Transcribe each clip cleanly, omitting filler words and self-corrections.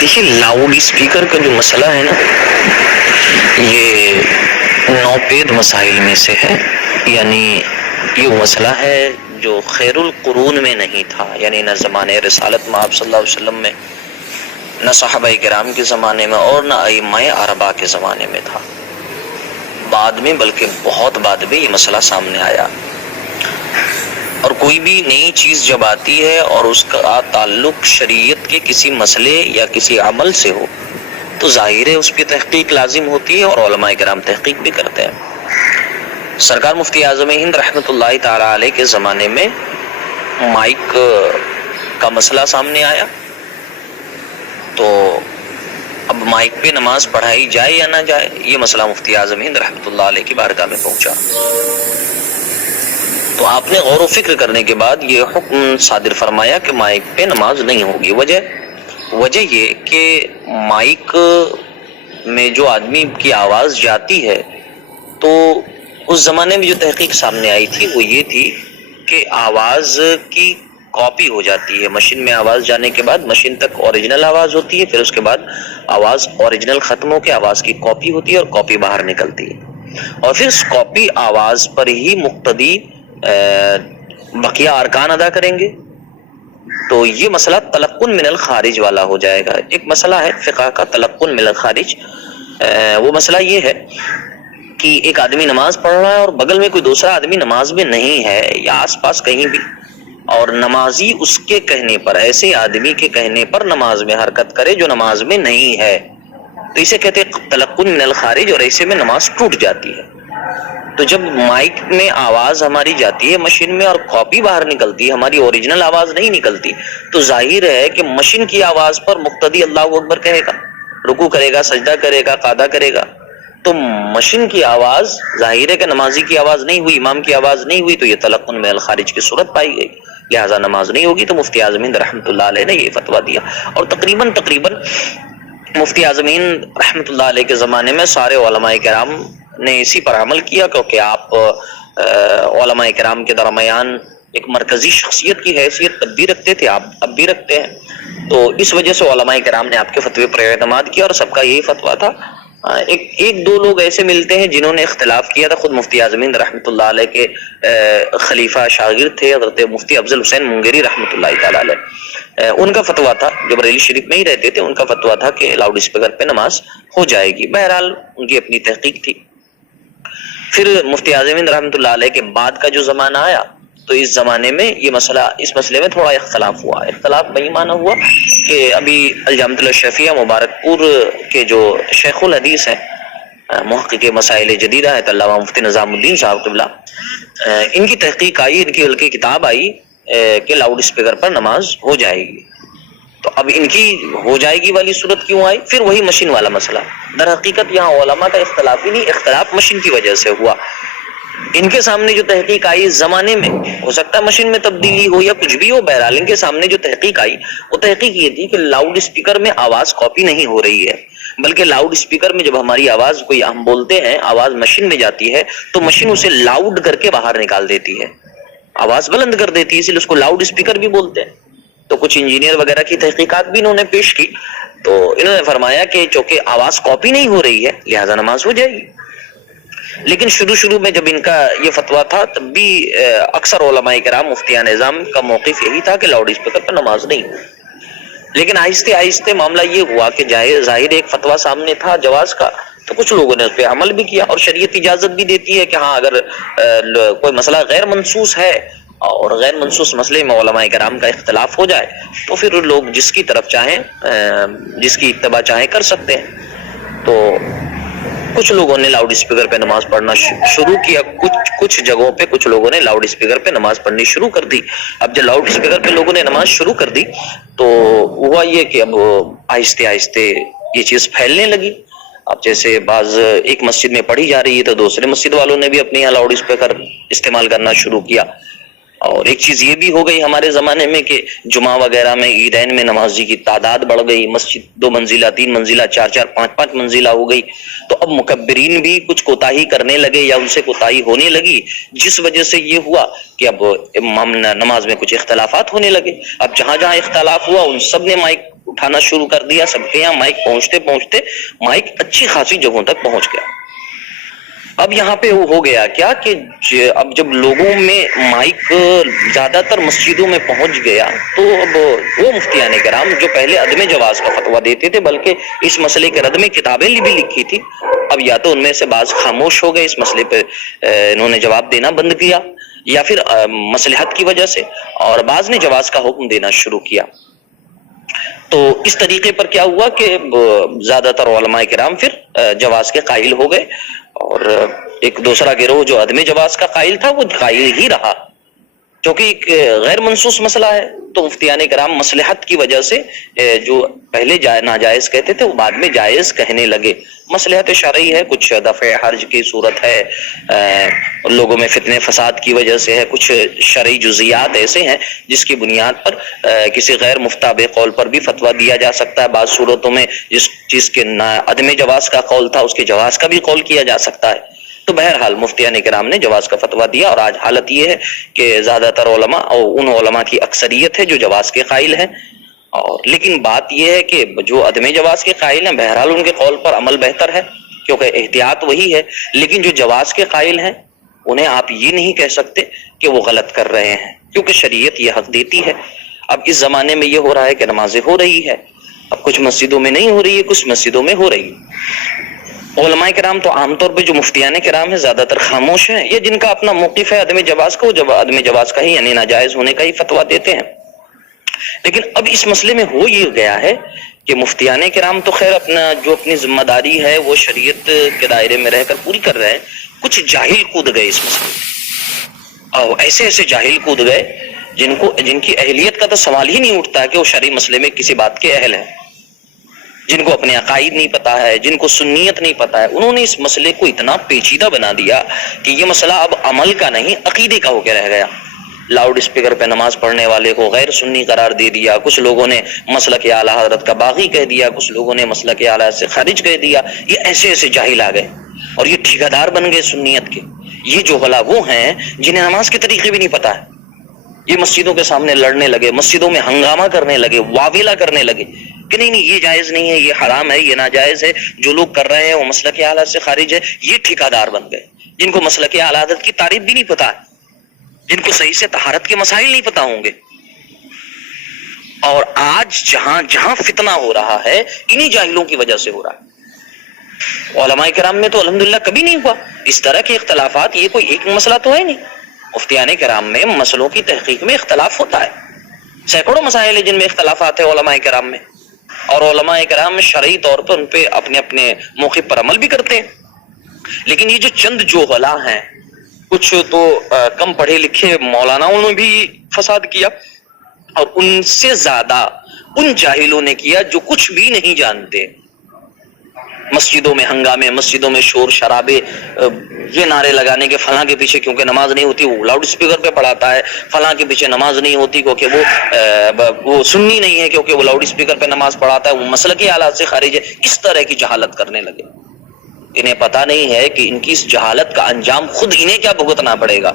دیکھیے loud speaker کا جو مسئلہ ہے نا، یہ نوپید مسائل میں سے ہے. یعنی یہ مسئلہ ہے جو خیر القرون میں نہیں تھا، یعنی نہ زمانے رسالت میں آپ صلی اللہ علیہ وسلم میں، نہ صحابہ کرام کے زمانے میں، اور نہ ائمہ اربعہ کے زمانے میں تھا. بعد میں، بلکہ بہت بعد میں یہ مسئلہ سامنے آیا. اور کوئی بھی نئی چیز جب آتی ہے اور اس کا تعلق شریعت کے کسی مسئلے یا کسی عمل سے ہو تو ظاہر ہے اس پہ تحقیق لازم ہوتی ہے، اور علماء کرام تحقیق بھی کرتے ہیں. سرکار مفتی اعظم ہند رحمۃ اللہ تعالی علیہ کے زمانے میں مائک کا مسئلہ سامنے آیا، تو اب مائک پہ نماز پڑھائی جائے یا نہ جائے، یہ مسئلہ مفتی اعظم ہند رحمۃ اللہ علیہ کی بارگاہ میں پہنچا. تو آپ نے غور و فکر کرنے کے بعد یہ حکم صادر فرمایا کہ مائک پہ نماز نہیں ہوگی. وجہ یہ کہ مائک میں جو آدمی کی آواز جاتی ہے، تو اس زمانے میں جو تحقیق سامنے آئی تھی وہ یہ تھی کہ آواز کی کاپی ہو جاتی ہے. مشین میں آواز جانے کے بعد مشین تک اوریجنل آواز ہوتی ہے، پھر اس کے بعد آواز اوریجنل ختم ہو کے آواز کی کاپی ہوتی ہے اور کاپی باہر نکلتی ہے، اور پھر اس کاپی آواز پر ہی مقتدی بقیہ ارکان ادا کریں گے. تو یہ مسئلہ تلقن من الخارج والا ہو جائے گا. ایک مسئلہ ہے فقہ کا تلقن من الخارج. وہ مسئلہ یہ ہے کہ ایک آدمی نماز پڑھ رہا ہے اور بغل میں کوئی دوسرا آدمی نماز میں نہیں ہے یا آس پاس کہیں بھی، اور نمازی اس کے کہنے پر، ایسے آدمی کے کہنے پر نماز میں حرکت کرے جو نماز میں نہیں ہے، تو اسے کہتے ہیں تلقن من الخارج، اور ایسے میں نماز ٹوٹ جاتی ہے. تو جب مائک میں آواز ہماری جاتی ہے مشین میں اور کاپی باہر نکلتی ہے، ہماری اوریجنل آواز نہیں نکلتی، تو ظاہر ہے کہ مشین کی آواز پر مقتدی اللہ اکبر کہے گا، رکوع کرے گا، سجدہ کرے گا، قعدہ کرے گا. تو مشین کی آواز ظاہر ہے کہ نمازی کی آواز نہیں ہوئی، امام کی آواز نہیں ہوئی، تو یہ تلقن من الخارج کی صورت پائی گئی، لہذا نماز نہیں ہوگی. تو مفتی اعظم ہند رحمۃ اللہ علیہ نے یہ فتویٰ دیا، اور تقریباً مفتی اعظم ہند رحمۃ اللہ علیہ کے زمانے میں سارے علماء کرام نے اسی پر عمل کیا، کیونکہ آپ علماء کرام کے درمیان ایک مرکزی شخصیت کی حیثیت تب بھی رکھتے تھے، آپ اب بھی رکھتے ہیں. تو اس وجہ سے علماء کرام نے آپ کے فتوے پر اعتماد کیا، اور سب کا یہی فتویٰ تھا. ایک دو لوگ ایسے ملتے ہیں جنہوں نے اختلاف کیا تھا. خود مفتی اعظم ہند رحمۃ اللہ علیہ کے خلیفہ شاگرد تھے حضرت مفتی افضل حسین منگیری رحمۃ اللہ تعالی علیہ. ان کا فتویٰ تھا، جو بریلی شریف میں ہی رہتے تھے، ان کا فتویٰ تھا کہ لاؤڈ اسپیکر پہ نماز ہو جائے گی. بہرحال ان کی اپنی تحقیق تھی. پھر مفتی اعظم ہند رحمۃ اللہ علیہ کے بعد کا جو زمانہ آیا، تو اس زمانے میں اس مسئلے میں تھوڑا اختلاف ہوا. اختلاف بہی معنی ہوا کہ ابھی الجامعۃ الاشرفیہ مبارک پور کے جو شیخ الحدیث ہیں، محقق مسائل جدیدہ ہے علامہ مفتی نظام الدین صاحب قبلہ، ان کی تحقیق آئی، ان کی بلکہ کتاب آئی کہ لاؤڈ اسپیکر پر نماز ہو جائے گی. تو اب ان کی ہو جائے گی والی صورت کیوں آئی؟ پھر وہی مشین والا مسئلہ. در حقیقت یہاں علماء کا اختلاف ہی نہیں، اختلاف مشین کی وجہ سے ہوا. ان کے سامنے جو تحقیق آئی اس زمانے میں، ہو سکتا ہے مشین میں تبدیلی ہو یا کچھ بھی ہو، بہرحال ان کے سامنے جو تحقیق آئی وہ تحقیق یہ تھی کہ لاؤڈ اسپیکر میں آواز کاپی نہیں ہو رہی ہے، بلکہ لاؤڈ اسپیکر میں جب ہماری آواز کوئی ہم بولتے ہیں، آواز مشین میں جاتی ہے تو مشین اسے لاؤڈ کر کے باہر نکال دیتی ہے، آواز بلند کر دیتی ہے، اس لیے اس کو لاؤڈ اسپیکر بھی بولتے ہیں. تو کچھ انجینئر وغیرہ کی تحقیقات بھی انہوں نے پیش کی، تو انہوں نے فرمایا کہ چونکہ آواز کاپی نہیں ہو رہی ہے لہذا نماز ہو جائے گی. لیکن شروع میں جب ان کا یہ فتویٰ تھا تب بھی اکثر علماء کرام مفتیان نظام کا موقف یہی تھا کہ لاؤڈ اسپیکر پر نماز نہیں ہو. لیکن آہستہ آہستہ معاملہ یہ ہوا کہ ظاہر ایک فتویٰ سامنے تھا جواز کا، تو کچھ لوگوں نے اس پہ عمل بھی کیا، اور شریعت اجازت بھی دیتی ہے کہ ہاں اگر کوئی مسئلہ غیر منصوص ہے اور غیر منصوص مسئلے میں علماء کرام کا اختلاف ہو جائے تو پھر لوگ جس کی طرف چاہیں، جس کی اتباع چاہیں کر سکتے ہیں. تو کچھ لوگوں نے لاؤڈ اسپیکر پہ نماز پڑھنا شروع کیا، کچھ جگہوں پہ کچھ لوگوں نے لاؤڈ اسپیکر پہ نماز پڑھنی شروع کر دی. اب جب لاؤڈ اسپیکر پہ لوگوں نے نماز شروع کر دی تو ہوا یہ کہ اب آہستہ آہستہ یہ چیز پھیلنے لگی. اب جیسے بعض ایک مسجد میں پڑھی جا رہی ہے تو دوسرے مسجد والوں نے بھی اپنے یہاں لاؤڈ اسپیکر استعمال کرنا شروع کیا، اور ایک چیز یہ بھی ہو گئی ہمارے زمانے میں کہ جمعہ وغیرہ میں عیدین میں نمازی کی تعداد بڑھ گئی، مسجد 2 منزلہ 3 منزلہ 4 5 منزلہ ہو گئی، تو اب مکبرین بھی کچھ کوتاہی کرنے لگے یا ان سے کوتاہی ہونے لگی، جس وجہ سے یہ ہوا کہ اب نماز میں کچھ اختلافات ہونے لگے۔ اب جہاں جہاں اختلاف ہوا ان سب نے مائک اٹھانا شروع کر دیا، سب کے یہاں مائک پہنچتے پہنچتے مائک اچھی خاصی جگہوں تک پہنچ گیا۔ اب یہاں پہ ہو گیا کیا کہ اب جب لوگوں میں مائک زیادہ تر مسجدوں میں پہنچ گیا تو اب وہ مفتیان کرام جو پہلے عدم جواز کا فتویٰ دیتے تھے بلکہ اس مسئلے کے رد میں کتابیں بھی لکھی تھی، اب یا تو ان میں سے بعض خاموش ہو گئے، اس مسئلے پہ انہوں نے جواب دینا بند کیا یا پھر مصلحت کی وجہ سے، اور بعض نے جواز کا حکم دینا شروع کیا۔ تو اس طریقے پر کیا ہوا کہ زیادہ تر علماء کرام پھر جواز کے قائل ہو گئے، اور ایک دوسرا گروہ جو عدم جواز کا قائل تھا وہ قائل ہی رہا، کیونکہ ایک غیر منصوص مسئلہ ہے۔ تو مفتیان کرام مصلحت کی وجہ سے جو پہلے ناجائز کہتے تھے وہ بعد میں جائز کہنے لگے، مصلحت شرعی ہے، کچھ دفع حرج کی صورت ہے، لوگوں میں فتنے فساد کی وجہ سے ہے، کچھ شرعی جزیات ایسے ہیں جس کی بنیاد پر کسی غیر مفتابع قول پر بھی فتویٰ دیا جا سکتا ہے، بعض صورتوں میں جس چیز کے عدم جواز کا قول تھا اس کے جواز کا بھی قول کیا جا سکتا ہے۔ تو بہرحال مفتیان کرام نے جواز کا فتویٰ دیا، اور آج حالت یہ ہے کہ زیادہ تر علماء اور ان علماء کی اکثریت ہے جو جواز کے قائل ہیں، اور لیکن بات یہ ہے کہ جو عدم جواز کے قائل ہیں بہرحال ان کے قول پر عمل بہتر ہے کیونکہ احتیاط وہی ہے، لیکن جو جواز کے قائل ہیں انہیں آپ یہ نہیں کہہ سکتے کہ وہ غلط کر رہے ہیں کیونکہ شریعت یہ حق دیتی ہے۔ اب اس زمانے میں یہ ہو رہا ہے کہ نمازیں ہو رہی ہے، اب کچھ مسجدوں میں نہیں ہو رہی ہے، کچھ مسجدوں میں ہو رہی ہے۔ علماء کرام تو عام طور پہ جو مفتیان کرام ہیں زیادہ تر خاموش ہیں، یہ جن کا اپنا موقف ہے عدم جواز کا، وہ عدم جواز کا ہی یعنی ناجائز ہونے کا ہی فتویٰ دیتے ہیں۔ لیکن اب اس مسئلے میں ہو یہ گیا ہے کہ مفتیان کرام تو خیر اپنی ذمہ داری ہے وہ شریعت کے دائرے میں رہ کر پوری کر رہے ہیں، کچھ جاہل کود گئے اس مسئلے میں، اور ایسے جاہل کود گئے جن کی اہلیت کا تو سوال ہی نہیں اٹھتا ہے کہ وہ شرعی مسئلے میں کسی بات کے اہل ہیں، جن کو اپنے عقائد نہیں پتا ہے، جن کو سنیت نہیں پتا ہے، انہوں نے اس مسئلے کو اتنا پیچیدہ بنا دیا کہ یہ مسئلہ اب عمل کا نہیں عقیدے کا ہو کے رہ گیا۔ لاؤڈ اسپیکر پہ نماز پڑھنے والے کو غیر سنی قرار دے دیا، کچھ لوگوں نے مسلک اعلیٰ حضرت کا باغی کہہ دیا، کچھ لوگوں نے مسلک اعلیٰ سے خارج کہہ دیا، یہ ایسے جاہل آ گئے اور یہ ٹھیکیدار بن گئے سنیت کے۔ یہ جو بھلا وہ ہیں جنہیں نماز کے طریقے بھی نہیں پتا ہے، یہ مسجدوں کے سامنے لڑنے لگے، مسجدوں میں ہنگامہ کرنے لگے، واویلا کرنے لگے کہ نہیں یہ جائز نہیں ہے، یہ حرام ہے، یہ ناجائز ہے، جو لوگ کر رہے ہیں وہ مسلک اعلیٰ سے خارج ہے۔ یہ ٹھیکیدار بن گئے جن کو مسلک اعلیٰ حضرت کی تعریف بھی نہیں پتا ہے، جن کو صحیح سے طہارت کے مسائل نہیں پتا ہوں گے۔ اور آج جہاں جہاں فتنہ ہو رہا ہے انہی جاہلوں کی وجہ سے ہو رہا ہے۔ علماء کرام میں تو الحمدللہ کبھی نہیں ہوا اس طرح کے اختلافات، یہ کوئی ایک مسئلہ تو ہے نہیں۔ مفتیان کرام میں مسئلوں کی تحقیق میں اختلاف ہوتا ہے، سینکڑوں مسائل ہیں جن میں اختلافات ہیں علماء کرام میں، اور علماء کرام شرعی طور پر ان پہ اپنے اپنے موقف پر عمل بھی کرتے ہیں۔ لیکن یہ جو چند جوہلا ہیں، کچھ تو کم پڑھے لکھے مولاناؤں نے بھی فساد کیا، اور ان سے زیادہ ان جاہلوں نے کیا جو کچھ بھی نہیں جانتے۔ مسجدوں میں ہنگامے، مسجدوں میں شور شرابے، یہ نعرے لگانے کے فلاں کے پیچھے کیونکہ نماز نہیں ہوتی وہ لاؤڈ اسپیکر پہ پڑھاتا ہے، فلاں کے پیچھے نماز نہیں ہوتی کیونکہ وہ سنی نہیں ہے کیونکہ وہ لاؤڈ اسپیکر پہ نماز پڑھاتا ہے، وہ مسلکی حالات سے خارج ہے، اس طرح کی جہالت کرنے لگے۔ انہیں پتہ نہیں ہے کہ ان کی اس جہالت کا انجام خود انہیں کیا بھگتنا پڑے گا۔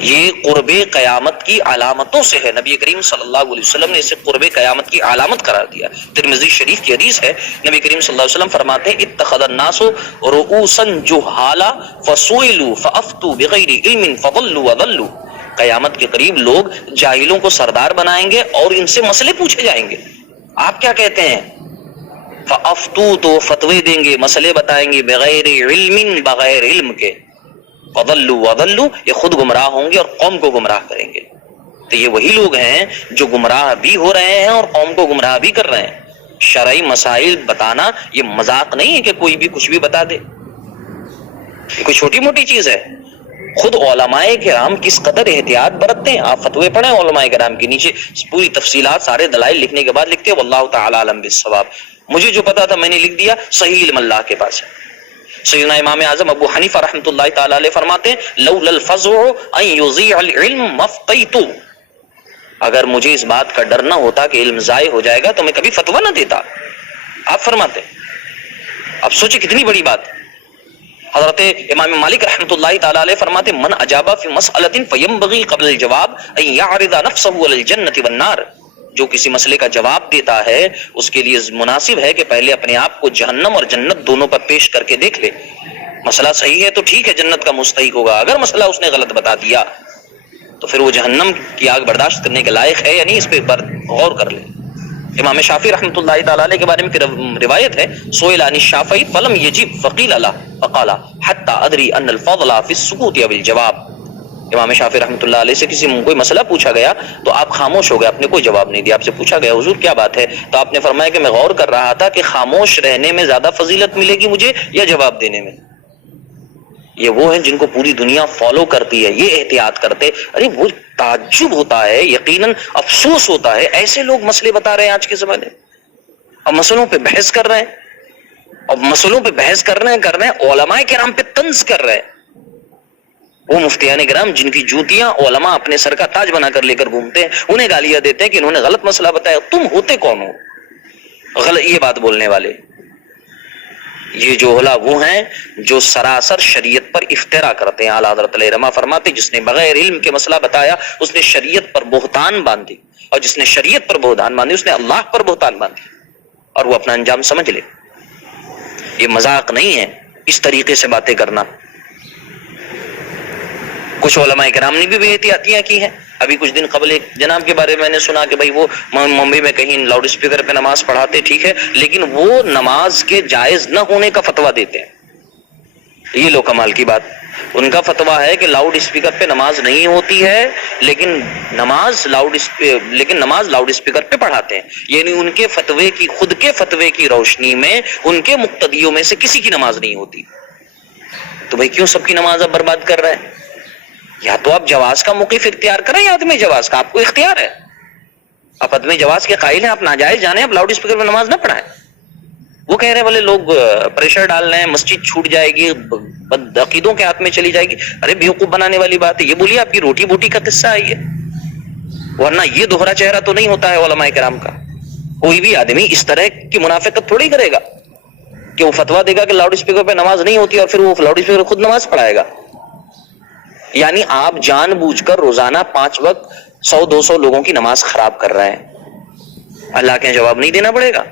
یہ قرب قیامت کی علامتوں سے ہے، نبی کریم صلی اللہ علیہ وسلم نے اسے قرب قیامت کی علامت قرار دیا۔ ترمذی شریف کی حدیث ہے، نبی کریم صلی اللہ علیہ وسلم فرماتے ہیں اتخذ الناس رؤوسا جہالا فسئلوا فافتوا بغیر علم فضلوا وضلوا۔ قیامت کے قریب لوگ جاہلوں کو سردار بنائیں گے اور ان سے مسئلے پوچھے جائیں گے، آپ کیا کہتے ہیں؟ فافتوا تو فتوے دیں گے، مسئلے بتائیں گے، بغیر علم بغیر علم کے، وضلوا وضلوا یہ خود گمراہ ہوں گے اور قوم کو گمراہ کریں گے۔ تو یہ وہی لوگ ہیں جو گمراہ بھی ہو رہے ہیں اور قوم کو گمراہ بھی کر رہے ہیں۔ شرعی مسائل بتانا یہ مذاق نہیں ہے کہ کوئی بھی کچھ بھی بتا دے، یہ کوئی چھوٹی موٹی چیز ہے۔ خود علماء کرام کس قدر احتیاط برتتے ہیں، آپ فتوے پڑھیں علماء کرام کے نیچے پوری تفصیلات سارے دلائل لکھنے کے بعد لکھتے ہیں واللہ تعالی عالم بالصواب، مجھے جو پتا تھا میں نے لکھ دیا، صحیح علم اللہ کے پاس ہے۔ سیدنا امام اعظم ابو حنیفہ رحمۃ اللہ تعالی علیہ فرماتے ہیں لولا الفزع ان یضیع العلم مفتیت، اگر مجھے اس بات کا ڈر نہ ہوتا کہ علم ضائع ہو جائے گا تو میں کبھی فتویٰ نہ دیتا. آپ فرماتے ہیں، اب سوچیں کتنی بڑی بات. حضرت امام مالک رحمۃ اللہ تعالی علیہ فرماتے من اجاب فی مسئلۃ فینبغی قبل الجواب ان یعرض نفسہ علی الجنۃ والنار، جو کسی مسئلے کا جواب دیتا ہے اس کے لیے مناسب ہے کہ پہلے اپنے آپ کو جہنم اور جنت دونوں پر پیش کر کے دیکھ لے. مسئلہ صحیح ہے تو ٹھیک ہے، جنت کا مستحق ہوگا. اگر مسئلہ اس نے غلط بتا دیا تو پھر وہ جہنم کی آگ برداشت کرنے کے لائق ہے یا نہیں، اس پہ غور کر لے. امام شافعی رحمۃ اللہ تعالی علیہ کے بارے میں روایت ہے سئل عن الشافعی فلم یجب فقیل له فقال حتى ادری ان الفضل فی السکوت او الجواب. امام شافعی رحمۃ اللہ علیہ سے کسی کوئی مسئلہ پوچھا گیا تو آپ خاموش ہو گئے، آپ نے کوئی جواب نہیں دیا. آپ سے پوچھا گیا حضور کیا بات ہے، تو آپ نے فرمایا کہ میں غور کر رہا تھا کہ خاموش رہنے میں زیادہ فضیلت ملے گی مجھے یا جواب دینے میں. یہ وہ ہیں جن کو پوری دنیا فالو کرتی ہے، یہ احتیاط کرتے. ارے وہ تعجب ہوتا ہے، یقیناً افسوس ہوتا ہے، ایسے لوگ مسئلے بتا رہے ہیں آج کے زمانے، اب مسئلوں پہ بحث کر رہے ہیں، اب مسئلوں پہ بحث کر رہے ہیں علماء کرام پہ طنز کر رہے ہیں. وہ مفتیان کرام جن کی جوتیاں علماء اپنے سر کا تاج بنا کر لے کر گھومتے ہیں، انہیں گالیاں دیتے ہیں کہ انہوں نے غلط مسئلہ بتایا. تم ہوتے کون ہو غلط یہ بات بولنے والے؟ یہ جوہلا وہ ہیں جو سراسر شریعت پر افترا کرتے ہیں. اعلیٰ حضرت علیہ رحمہ فرماتے جس نے بغیر علم کے مسئلہ بتایا اس نے شریعت پر بہتان باندھی، اور جس نے شریعت پر بہتان باندھی اس نے اللہ پر بہتان باندھی، اور وہ اپنا انجام سمجھ لے. یہ مذاق نہیں ہے اس طریقے سے باتیں کرنا. کچھ علماء کرام نے بھی بے احتیاطیاں کی ہیں. ابھی کچھ دن قبل ایک جناب کے بارے میں نے سنا کہ بھائی وہ ممبئی میں کہیں لاؤڈ اسپیکر پہ نماز پڑھاتے، ٹھیک ہے، لیکن وہ نماز کے جائز نہ ہونے کا فتویٰ دیتے ہیں. یہ لو کمال کی بات، ان کا فتویٰ ہے کہ لاؤڈ اسپیکر پہ نماز نہیں ہوتی ہے، لیکن نماز لاؤڈ اسپیکر پہ پڑھاتے ہیں. یعنی ان کے فتوے کی، خود کے فتوے کی روشنی میں ان کے مقتدیوں میں سے کسی کی نماز نہیں ہوتی. تو بھائی کیوں سب کی نماز اب برباد کر رہے ہیں؟ یا تو آپ جواز کا موقف اختیار کریں یا عدم جواز کا، آپ کو اختیار ہے. آپ عدم جواز کے قائل ہیں، آپ ناجائز جانے، آپ لاؤڈ اسپیکر پہ نماز نہ پڑھائیں. وہ کہہ رہے ہیں بولے لوگ پریشر ڈال رہے ہیں، مسجد چھوٹ جائے گی، بد عقیدوں کے ہاتھ میں چلی جائے گی. ارے بیوقوف بنانے والی بات ہے. یہ بولیے آپ کی روٹی بوٹی کا قصہ ہے یہ، ورنہ یہ دوہرا چہرہ تو نہیں ہوتا ہے علماء کرام کا. کوئی بھی آدمی اس طرح کی منافقت تھوڑی کرے گا کہ وہ فتویٰ دے گا کہ لاؤڈ اسپیکر پہ نماز نہیں ہوتی اور پھر وہ لاؤڈ اسپیکر خود نماز پڑھائے گا. یعنی آپ جان بوجھ کر روزانہ 5 وقت 100-200 لوگوں کی نماز خراب کر رہے ہیں. اللہ کے جواب نہیں دینا پڑے گا.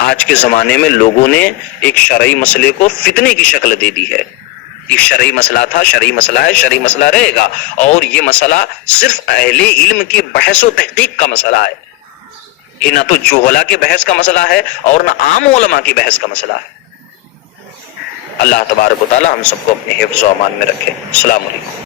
آج کے زمانے میں لوگوں نے ایک شرعی مسئلے کو فتنے کی شکل دے دی ہے. ایک شرعی مسئلہ تھا، شرعی مسئلہ ہے، شرعی مسئلہ رہے گا، اور یہ مسئلہ صرف اہل علم کی بحث و تحقیق کا مسئلہ ہے. یہ نہ تو جوہلا کے بحث کا مسئلہ ہے اور نہ عام علماء کی بحث کا مسئلہ ہے. اللہ تبارک و تعالی ہم سب کو اپنے حفظ و امان میں رکھے. السلام علیکم.